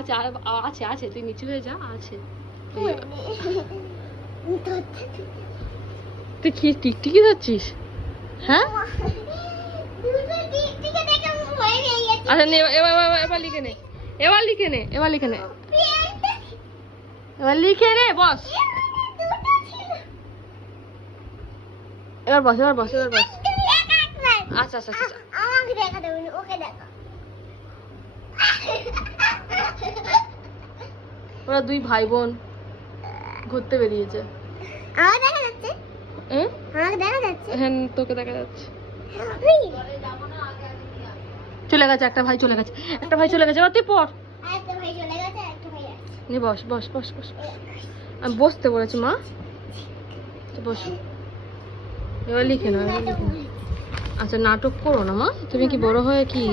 আছে আছে আছে, তুই নিচু হয়ে যা, আছে। তুই কি টিকটিকি ধরছিস? হ্যাঁ আচ্ছা এবার লিখে নে, এবার লিখে নে, এবার লিখে নে, এবার লিখে নে, বস। এবার বস, এবার বস, এবার বস। আচ্ছা আচ্ছা আচ্ছা, আমাকে দেখা দেবে, ওকে দেখা। ওরা দুই ভাই বোন ঘুরতে বেরিয়েছে। আমার দেখা যাচ্ছে, আমাকে দেখা যাচ্ছে। হ্যাঁ তোকে দেখা যাচ্ছে। চলে গেছে একটা ভাই, চলে গেছে একটা ভাই, চলে গেছে। এবার তুই পড়। একটা ভাই চলে গেছে, একটা ভাই আছে। নে বস বস বস বস। আমি বসতে বলেছি মা, বস। এবার লিখে নাও, এবার লিখে নাও। আচ্ছা নাটক করো না মা, তুমি কি বড় হয়ে কি